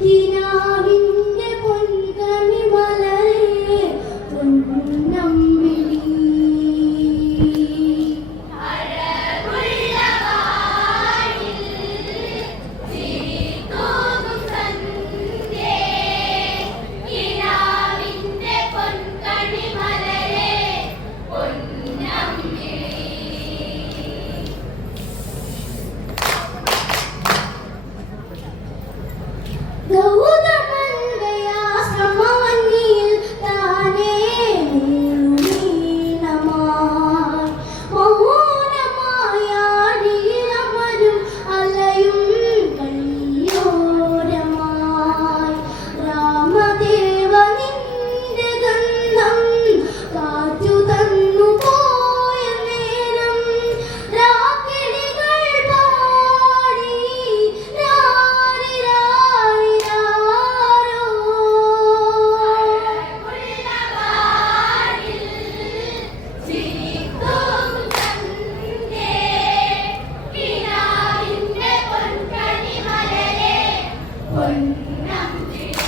He knows. Nothing.